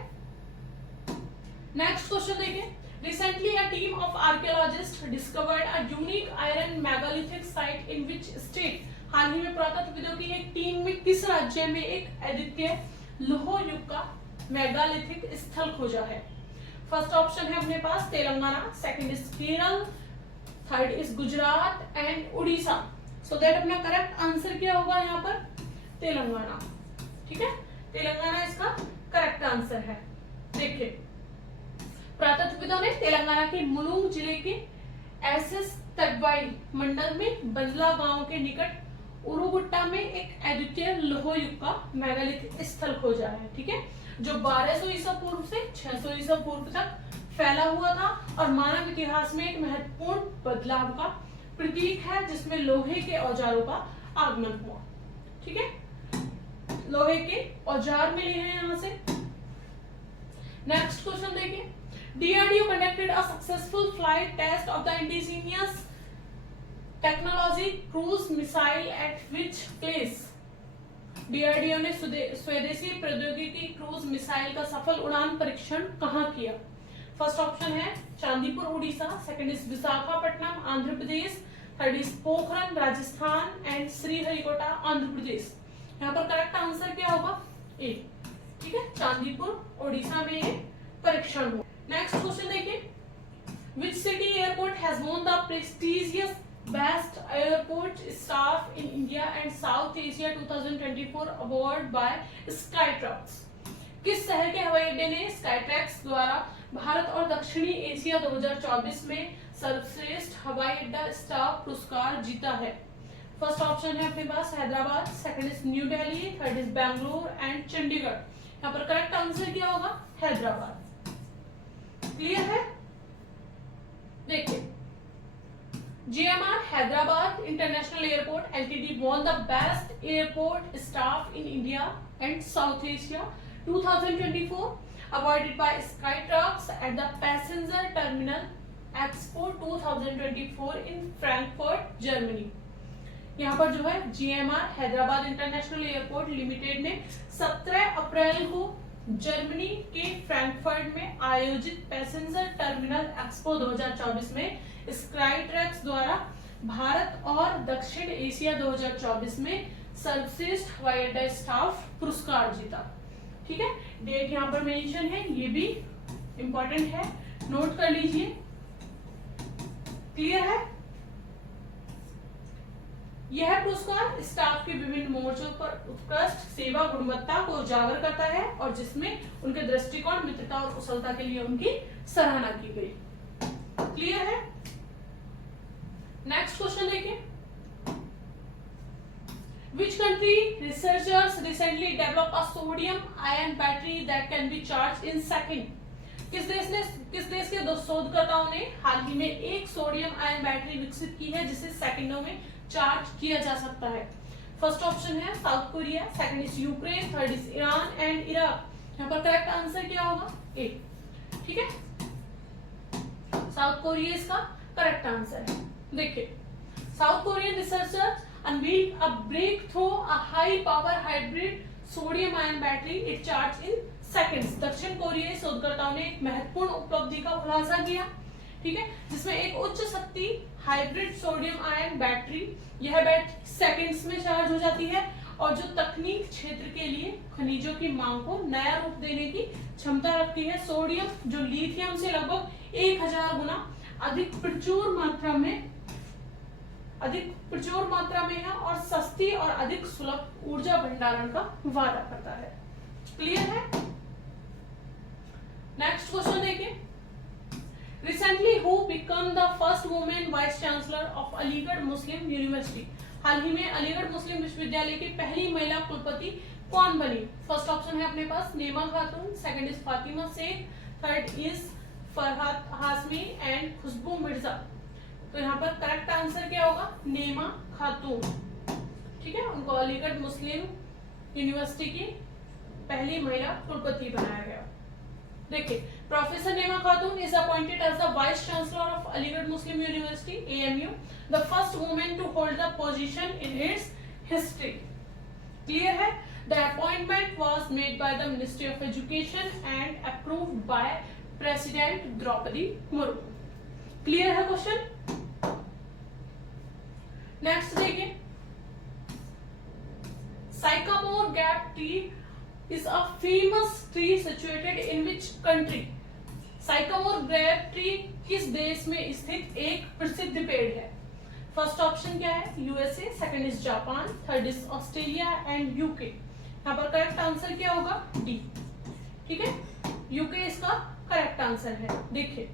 नेक्स्ट क्वेश्चन देखिए। Recently, a team of archaeologists discovered a unique iron megalithic site in which state? हाल ही में पुरातत्वविदों की एक टीम में किस राज्य में एक अद्वितीय लोह युग का मेगालिथिक स्थल खोजा है? फर्स्ट ऑप्शन है अपने पास Telangana, second is Kerala, third is Gujarat and Orissa. So that अपना करेक्ट आंसर क्या होगा यहाँ पर? तेलंगाना। ठीक है, तेलंगाना इसका करेक्ट आंसर है। देखिए, पुरातत्वविदों ने तेलंगाना के मुलुंग जिले के एसएस तटवाई मंडल में बंदला गांव के निकट उरुगुट्टा में एक अद्वितीय लोह युग का मेगालिथिक स्थल खोजा है। ठीक है, जो 1200 ईसा पूर्व से 600 ईसा पूर्व तक फैला हुआ था और मानव इतिहास में एक महत्वपूर्ण बदलाव का प्रतीक है, जिसमें लोहे के औजारों का आगमन हुआ। ठीक है, लोहे के औजार मिले हैं यहां से। नेक्स्ट क्वेश्चन देखिए। DRDO conducted a successful flight test of the indigenous technology cruise missile at which place? DRDO ने स्वदेशी प्रौद्योगिकी क्रूज मिसाइल का सफल उड़ान परीक्षण कहां किया? फर्स्ट ऑप्शन है Chandipur Orissa, second is Visakhapatnam Andhra Pradesh, third is Pokhran Rajasthan and Sriharikota Andhra Pradesh. यहाँ पर करेक्ट आंसर क्या होगा? ए। ठीक है, चांदीपुर उड़ीसा में ये परीक्षण हुआ। नेक्स्ट क्वेश्चन देखिए। Which city airport has won the prestigious Best Airport Staff in India and South Asia 2024 award by Skytrax? किस शहर के हवाई अड्डे ने स्काईट्रैक्स द्वारा भारत और दक्षिणी एशिया 2024 में सर्वश्रेष्ठ हवाई अड्डा स्टाफ पुरस्कार जीता है? फर्स्ट ऑप्शन है अपने पास Hyderabad, second is New Delhi, third is Bengaluru and Chandigarh. यहाँ पर करेक्ट आंसर क्या होगा? हैदराबाद। क्लियर है? देखिए, GMR Hyderabad international airport LTD won the best airport staff in India and South Asia 2024 awarded by Skytrax at the Passenger Terminal Expo 2024 in Frankfurt, Germany। यहाँ पर जो है GMR Hyderabad international airport limited ने 17 अप्रैल को जर्मनी के Frankfurt में आयोजित passenger terminal expo 2024 में स्काईट्रैक्स द्वारा भारत और दक्षिण एशिया 2024 में सर्वश्रेष्ठ हवाई अड्डा स्टाफ पुरस्कार जीता। ठीक है, डेट यहाँ पर मेंशन है, ये भी इंपॉर्टेंट है, नोट कर लीजिए। क्लियर है? यह पुरस्कार स्टाफ के विभिन्न मोर्चों पर उत्कृष्ट सेवा गुणवत्ता को उजागर करता है और जिसमें उनके दृष्टिकोण, मित्रता और कुशलता के लिए उनकी सराहना की गई। क्लियर है? नेक्स्ट क्वेश्चन देखिए। Which country researchers recently developed a sodium ion battery that can be charged in second? किस देश के दो शोधकर्ताओं ने हाल ही में एक सोडियम आयन बैटरी विकसित की है जिसे सेकंडों में चार्ज किया जा सकता है? फर्स्ट ऑप्शन है south Korea, second is Ukraine, third is Iran and Iraq. यहाँ पर करेक्ट आंसर क्या होगा? ए। ठीक है, साउथ कोरिया इसका करेक्ट आंसर है। देखिए, south Korean researchers unveiled a breakthrough, a high power hybrid sodium ion battery it charged in seconds। दक्षिण कोरियाई शोधकर्ताओं ने एक महत्वपूर्ण उपलब्धि का खुलासा किया। ठीक है, जिसमें एक उच्च शक्ति हाइब्रिड सोडियम आयन बैटरी, यह बैटरी सेकंड्स में चार्ज हो जाती है और जो तकनीक क्षेत्र के लिए खनिजों की मांग को नया रूप देने की क्षमता रखती है। सोडियम जो लिथियम से लगभग 1000 गुना अधिक प्रचुर मात्रा में है और सस्ती और अधिक सुलभ ऊर्जा भंडारण का वादा करता है। क्लियर है? नेक्स्ट क्वेश्चन देखिए। Recently, who became the first woman vice chancellor of Aligarh Muslim University? हाल ही में अलीगढ़ मुस्लिम विश्वविद्यालय की पहली महिला कुलपति कौन बनी? फर्स्ट ऑप्शन है अपने पास Nema Khatoon, second is Fatima Shaikh, third is Farhad Hashmi and Khushboo Mirza. तो यहाँ पर करेक्ट आंसर क्या होगा, नेमा खातून। ठीक है, उनको अलीगढ़ मुस्लिम यूनिवर्सिटी की पहली महिला कुलपति बनाया गया। देखिए, professor Nema Khatoon is appointed as the vice chancellor of Aligarh Muslim University AMU, the first women to hold the position in its history. Clear है? The appointment was made by the ministry of education and approved by president Draupadi Murmu. Clear है question? Next देखिए, sycamore gap tree is a famous tree situated in which country? Sycamore gap tree किस देश में स्थित एक प्रसिद्ध पेड़ है? फर्स्ट ऑप्शन क्या है, USA, second is Japan, third is Australia and UK. यहाँ पर करेक्ट आंसर क्या होगा, डी। ठीक है, यूके इसका करेक्ट आंसर है। देखिए,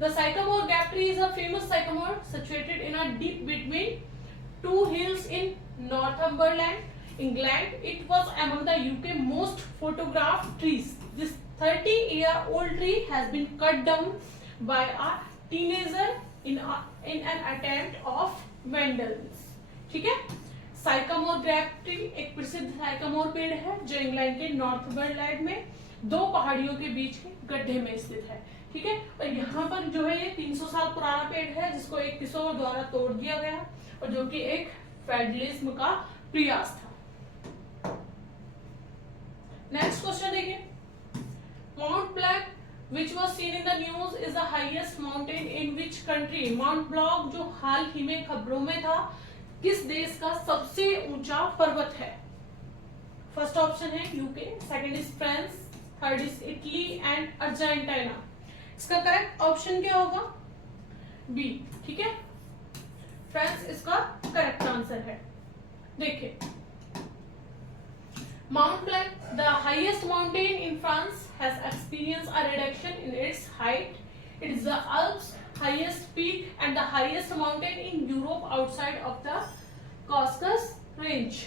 the Sycamore gap tree is a famous Sycamore situated in a deep between two hills in Northumberland, England. It was among the UK most photographed trees. This 30-year-old tree has been cut down by a teenager in an attempt of vandalism. ठीक है, Sycamore gap tree एक प्रसिद्ध Sycamore पेड़ है जो England के Northumberland में दो पहाड़ियों के बीच के गड्ढे में स्थित है। ठीक है, और यहाँ पर जो है ये 300 साल पुराना पेड़ है जिसको एक किशोर द्वारा तोड़ दिया गया और जो कि एक वैंडलिज्म का प्रयास था। नेक्स्ट क्वेश्चन देखिए, mount black which was seen in the news is the highest mountain in which country? Mount block जो हाल ही में खबरों में था, किस देश का सबसे ऊंचा पर्वत है? फर्स्ट ऑप्शन है UK, second is France, third is Italy and Argentina. इसका करेक्ट ऑप्शन क्या होगा, बी। ठीक है, फ्रांस इसका करेक्ट आंसर है। देखिए, Mount Blanc, the highest mountain in France, has experienced a reduction in its height. It is the Alps' highest peak and the highest mountain in Europe outside of the Caucasus Range.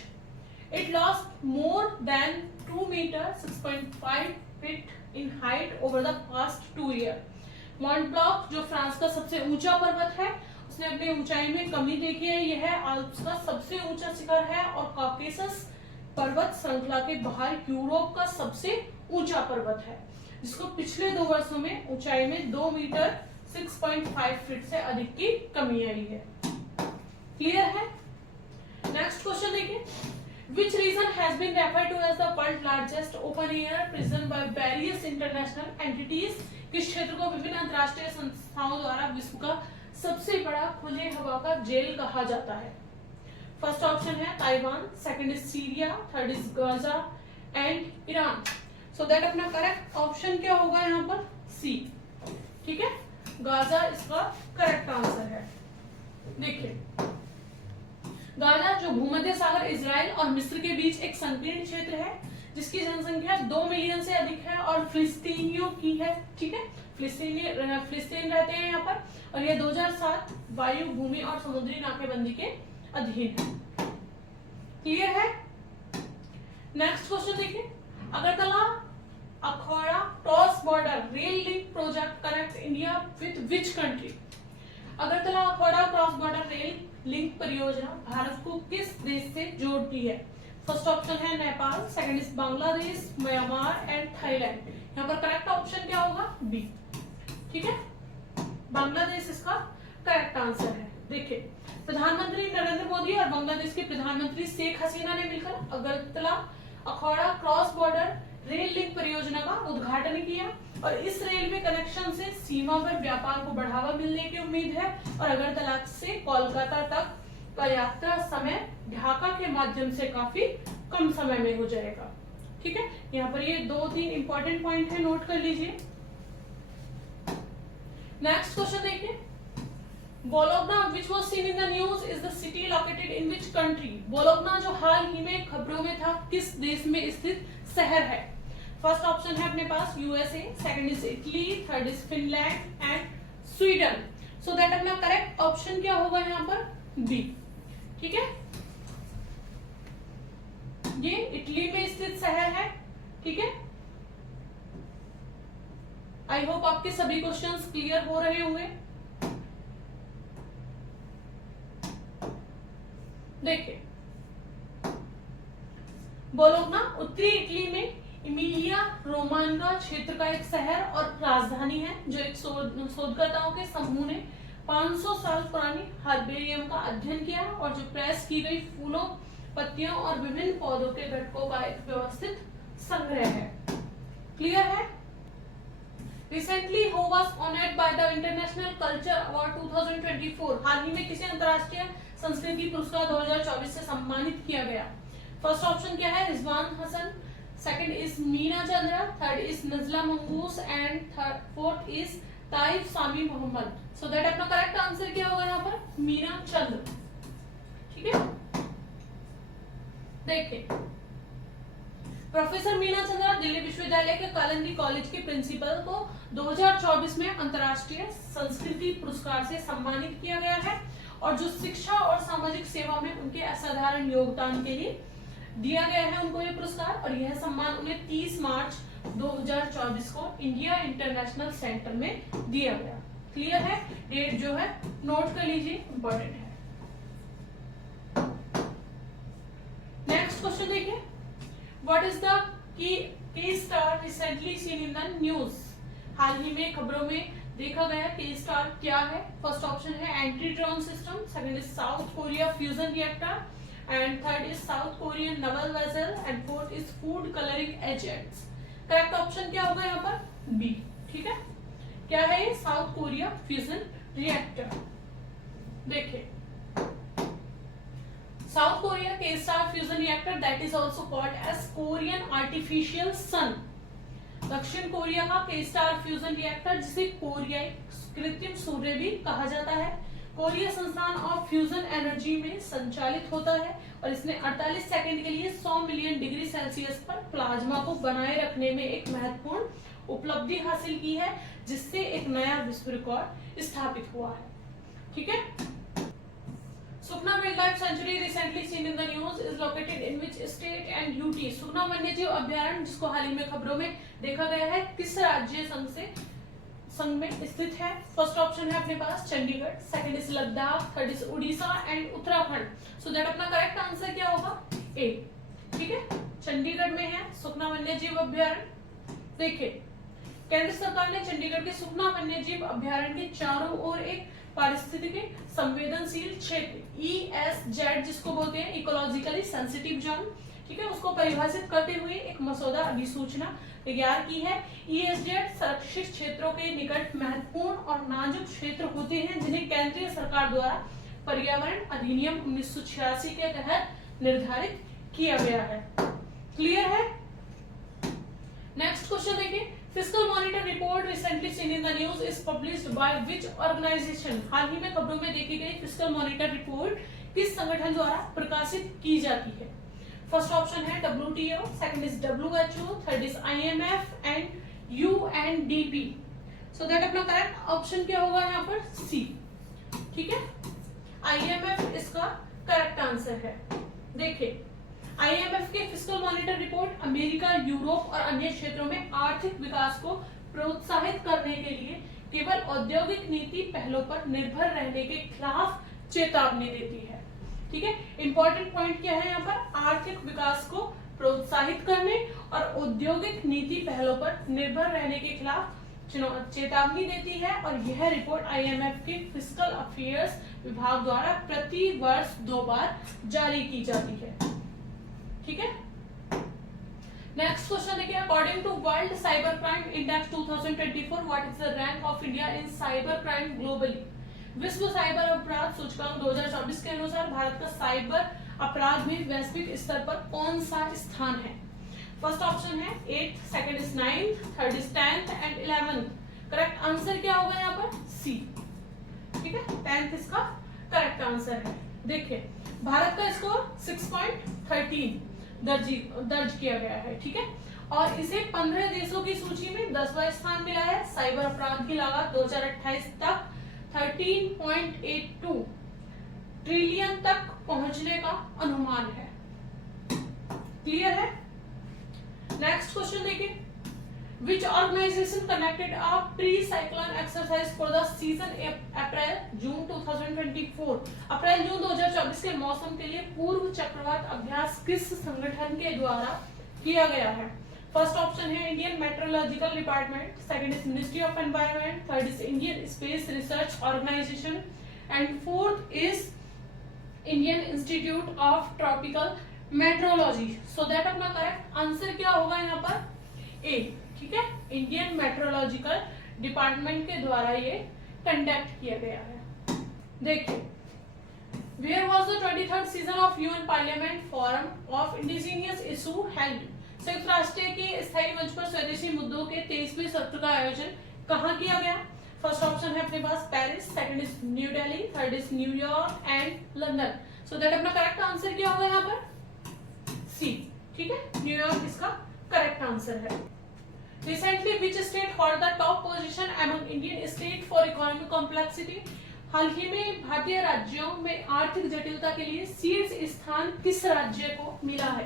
It lost more than 2 meters (6.5 feet) in height over the past 2 years. Mont Blanc, जो France का सबसे ऊंचा पर्वत है, उसने अपनी ऊंचाई में कमी देखी है। यह आल्प्स का सबसे ऊंचा शिखर है और कॉकेसस पर्वत श्रृंखला के बाहर यूरोप का सबसे ऊंचा पर्वत है, जिसको पिछले 2 वर्षों में ऊंचाई में 2 मीटर 6.5 फीट से अधिक की कमी आई है। क्लियर है? नेक्स्ट क्वेश्चन देखिए, which region has been referred to as the world largest open air prison by various international entities? किस क्षेत्र को विभिन्न अंतरराष्ट्रीय संस्थाओं द्वारा विश्व का सबसे बड़ा खुले हवा का जेल कहा जाता है? फर्स्ट ऑप्शन है Taiwan, second is Syria, third is Gaza and Iran. So that अपना करेक्ट ऑप्शन क्या होगा यहाँ पर, सी। ठीक है, गाजा इसका करेक्ट आंसर है। देखिए, गाजा जो भूमध्य सागर, इजराइल और मिस्र के बीच एक संकीर्ण क्षेत्र है जिसकी जनसंख्या 2 मिलियन से अधिक है और फिलिस्तीनियों की है। ठीक है, फिलिस्तीन रहते हैं यहाँ पर और ये 2007 वायु, भूमि और समुद्री नाकेबंदी के अधीन है। क्लियर है? नेक्स्ट क्वेश्चन देखिए, Agartala Akhaura cross border rail link project connect India with which country? Agartala Akhaura cross border rail link परियोजना भारत को किस देश से जोड़ती है? फर्स्ट ऑप्शन है Nepal, second is Bangladesh, Myanmar and Thailand. यहाँ पर करेक्ट ऑप्शन क्या होगा, बी। ठीक है, बांग्लादेश इसका करेक्ट आंसर है। देखिए, प्रधानमंत्री नरेंद्र मोदी और बांग्लादेश के प्रधानमंत्री शेख हसीना ने मिलकर Agartala Akhaura cross border rail link परियोजना का उद्घाटन किया और इस रेलवे कनेक्शन से सीमा पर व्यापार को बढ़ावा मिलने की उम्मीद है और अगरतला से कोलकाता तक का यात्रा समय ढाका के माध्यम से काफी कम समय में हो जाएगा। ठीक है, यहाँ पर ये 2-3 इंपॉर्टेंट पॉइंट है, नोट कर लीजिए। नेक्स्ट क्वेश्चन देखिए, bologna which was seen in the news is the city located in which country? Bologna जो हाल ही में खबरों में था, किस देश में स्थित शहर है? फर्स्ट ऑप्शन है अपने पास USA, second is Italy, third is Finland and Sweden. So that अपना करेक्ट ऑप्शन क्या होगा यहाँ पर, बी। ठीक है, ये इटली में स्थित शहर है। ठीक है, आई होप आपके सभी क्वेश्चंस क्लियर हो रहे होंगे। बोलोग्ना उत्तरी इटली में इमिलिया रोमानगा क्षेत्र का एक शहर और राजधानी है, जो एक शोधकर्ताओं के समूह ने 500 साल पुरानी हर्बेरियम का अध्ययन किया और जो प्रेस की गई फूलों, पत्तियों और विभिन्न पौधों के घटकों का एक व्यवस्थित संग्रह है। क्लियर है? Recently, who was honored by the International Culture Award 2024? हाल ही में किसे अंतर्राष्ट्रीय संस्कृति पुरस्कार 2024 से सम्मानित किया गया? फर्स्ट ऑप्शन क्या है? Rizwan Hasan, second is Meena Chandra, third is Najla Mangoush and fourth is Taif Sami Mohammed. So that अपना करेक्ट आंसर क्या होगा यहाँ पर? मीना चंद्र। ठीक है, देखिए प्रोफेसर मीना चंद्रा दिल्ली विश्वविद्यालय के कालिंदी कॉलेज के प्रिंसिपल को 2024 में अंतर्राष्ट्रीय संस्कृति पुरस्कार से सम्मानित किया गया है और जो शिक्षा और सामाजिक सेवा में उनके असाधारण योगदान के लिए दिया गया है उनको ये पुरस्कार, और यह सम्मान उन्हें 30 मार्च 2024 को इंडिया इंटरनेशनल सेंटर में दिया गया। क्लियर है? डेट जो है नोट कर लीजिए, इंपॉर्टेंट है। नेक्स्ट क्वेश्चन देखिए, what is the KSTAR recently seen in the news? हाल ही में खबरों में देखा गया की स्टार क्या है? फर्स्ट ऑप्शन है anti drone system, second is South Korea fusion reactor and third is South Korean naval vessel and fourth is food colouring agents. Correct option क्या होगा यहाँ पर? बी। ठीक है, क्या है ये? South Korea fusion reactor. देखिए साउथ कोरिया के star fusion reactor that is also called as Korean artificial sun. दक्षिण कोरिया का के स्टार फ्यूजन रिएक्टर, जिसे कोरियाई कृत्रिम सूर्य भी कहा जाता है, कोरिया संस्थान ऑफ फ्यूजन एनर्जी में संचालित होता है और इसने 48 सेकंड के लिए 100 मिलियन डिग्री सेल्सियस पर प्लाज्मा को बनाए रखने में एक महत्वपूर्ण उपलब्धि हासिल की है, जिससे एक नया विश्व रिकॉर्ड स्थापित हुआ है। ठीक है, Sukhna wildlife sanctuary recently seen in the news is located in which state and UT? Sukhna वन्यजीव अभ्यारण्य, जिसको हाल ही में खबरों में देखा गया है, किस राज्य संघ में स्थित है? फर्स्ट ऑप्शन है अपने पास Chandigarh, second is Ladakh, third is Orissa and Uttarakhand. So that अपना करेक्ट आंसर क्या होगा? ए। ठीक है, चंडीगढ़ में है सुखना वन्यजीव अभ्यारण्य। देखिए केंद्र सरकार ने चंडीगढ़ के सुखना वन्यजीव अभ्यारण्य के चारों ओर एक पारिस्थितिकी संवेदनशील क्षेत्र ESZ, जिसको बोलते हैं इकोलॉजिकली सेंसिटिव जोन, ठीक है, उसको परिभाषित करते हुए एक मसौदा अधिसूचना तैयार की है। ESZ संरक्षित क्षेत्रों के निकट महत्वपूर्ण और नाजुक क्षेत्र होते हैं, जिन्हें केंद्रीय सरकार द्वारा पर्यावरण अधिनियम 1986 के तहत निर्धारित किया गया है। क्लियर है? नेक्स्ट क्वेश्चन देखिए, fiscal monitor report recently seen in the news is published by which organization? हाल ही में खबरों में देखी गई फिस्कल मॉनिटर रिपोर्ट किस संगठन द्वारा प्रकाशित की जाती है? फर्स्ट ऑप्शन है WTO, second is WHO, third is IMF and UNDP। So that अपना करेक्ट ऑप्शन क्या होगा यहाँ पर? सी। ठीक है, IMF इसका करेक्ट आंसर है। देखिए IMF के fiscal monitor report America, Europe और अन्य क्षेत्रों में आर्थिक विकास को प्रोत्साहित करने के लिए केवल औद्योगिक नीति पहलों पर निर्भर रहने के खिलाफ चेतावनी देती है। ठीक है, इंपॉर्टेंट पॉइंट क्या है यहाँ पर? आर्थिक विकास को प्रोत्साहित करने और औद्योगिक नीति पहलों पर निर्भर रहने के खिलाफ चेतावनी देती है, और यह रिपोर्ट IMF के फिस्कल अफेयर्स विभाग द्वारा प्रति वर्ष 2 बार जारी की जाती है। ठीक है, नेक्स्ट क्वेश्चन देखिए, according to world cyber crime index 2024 what is the rank of India in cyber crime globally? विश्व साइबर अपराध सूचकांक 2024 के अनुसार भारत का साइबर अपराध में वैश्विक स्तर पर कौन सा स्थान है? फर्स्ट ऑप्शन है 8th, second is 9th, third is 10th and 11th। Correct answer क्या होगा यहाँ पर? सी। ठीक है, 10th इसका करेक्ट आंसर है। देखिए भारत का स्कोर 6.13 दर्ज किया गया है। ठीक है, और इसे 15 देशों की सूची में 10वां स्थान मिला है। साइबर अपराध की लागत 2028 तक 13.82 ट्रिलियन तक पहुंचने का अनुमान है। क्लियर है? नेक्स्ट क्वेश्चन देखिए, Which organization conducted a pre-cyclone exercise for the season April-June 2024? अप्रैल-जून 2024 के मौसम के लिए पूर्व चक्रवात अभ्यास किस संगठन के द्वारा किया गया है? फर्स्ट ऑप्शन है Indian Meteorological Department, second is ministry of Environment, third is Indian Space Research Organisation and fourth is Indian Institute of Tropical Meteorology. So that अपना करेक्ट आंसर क्या होगा यहाँ पर? ए। ठीक है, इंडियन मेट्रोलॉजिकल डिपार्टमेंट के द्वारा ये कंडक्ट किया गया है। देखिए, where was the 23rd season of UN Parliament Forum of indigenous issue held? संयुक्त राष्ट्र के स्थायी मंच पर स्वदेशी मुद्दों के 23वें सत्र का आयोजन कहाँ किया गया? फर्स्ट ऑप्शन है अपने पास Paris, second is New Delhi, third is New York and London. So that अपना करेक्ट आंसर क्या होगा यहाँ पर? सी। ठीक है, न्यूयॉर्क इसका करेक्ट आंसर है। Recently, which state held the top position among Indian state for economic complexity? हाल ही में भारतीय राज्यों में आर्थिक जटिलता के लिए शीर्ष स्थान किस राज्य को मिला है?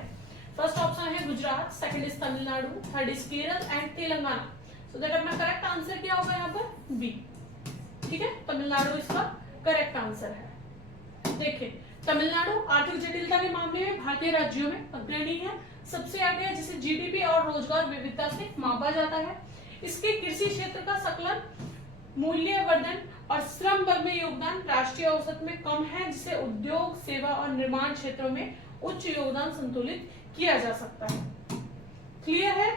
फर्स्ट ऑप्शन है Gujarat, second is Tamil Nadu, third is Kerala and Telangana. So that अपना करेक्ट आंसर क्या होगा यहाँ पर? बी। ठीक है, तमिलनाडु इसका करेक्ट आंसर है। देखिए, तमिलनाडु आर्थिक जटिलता के मामले में भारतीय राज्यों में अग्रणी है, सबसे आगे है, जिसे जीडीपी और रोजगार विविधता से मापा जाता है। इसके कृषि क्षेत्र का सकलन मूल्यवर्धन और श्रम बल में योगदान राष्ट्रीय औसत में कम है, जिसे उद्योग, सेवा और निर्माण क्षेत्रों में उच्च योगदान संतुलित किया जा सकता है। क्लियर है?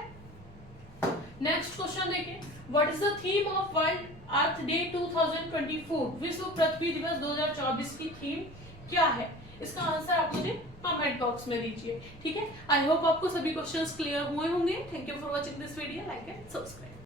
नेक्स्ट क्वेश्चन देखिए, what is the theme of world earth day 2024? विश्व पृथ्वी दिवस 2024 की थीम क्या है? इसका आंसर आप मुझे कमेंट बॉक्स में दीजिए। ठीक है, आई होप आपको सभी क्वेश्चंस क्लियर हुए होंगे। Thank you for watching this video, like and subscribe.